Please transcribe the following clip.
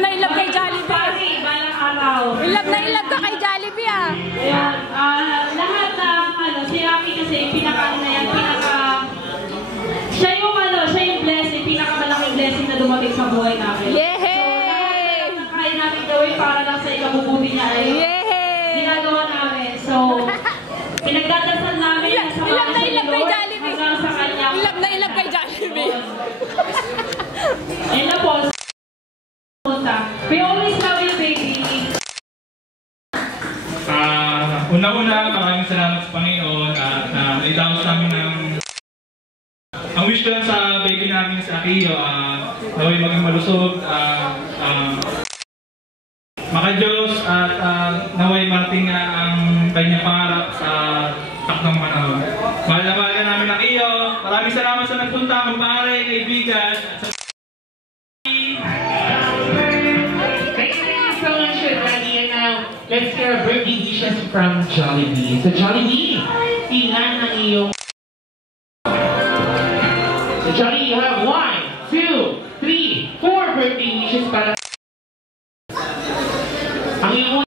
in love kay Jollibee. Balang araw. In love ka kay Jollibee ah. Ayan, lahat ng si Rocky kasi pinaka na yan, siya yung blessing, pinakamalaking blessing na dumating sa buhay namin. Yehey! So, lahat ng kaya namin gawin para lang sa ikabubuti niya ay ginagawa namin. So, pinagdadasal namin na sa mga siya ni Lord hanggang sa kanya. In love kay Jollibee. And na po, we always love you, baby. Una-una, maraming salamat sa Panginoon at naitapos namin ang wish ko lang sa baby namin sa Akio, naway maging malusog, maka-Diyos at naway marating ang kanyang pangarap sa takdang panahon. Mahal na mahal namin Akio, maraming salamat sa nagpunta, kumpare, kaibigan. Let's hear birthday wishes from Jollibee. So Jollibee, ilan ang iyong... So Jollibee, you have 1, 2, 3, 4 birthday wishes para...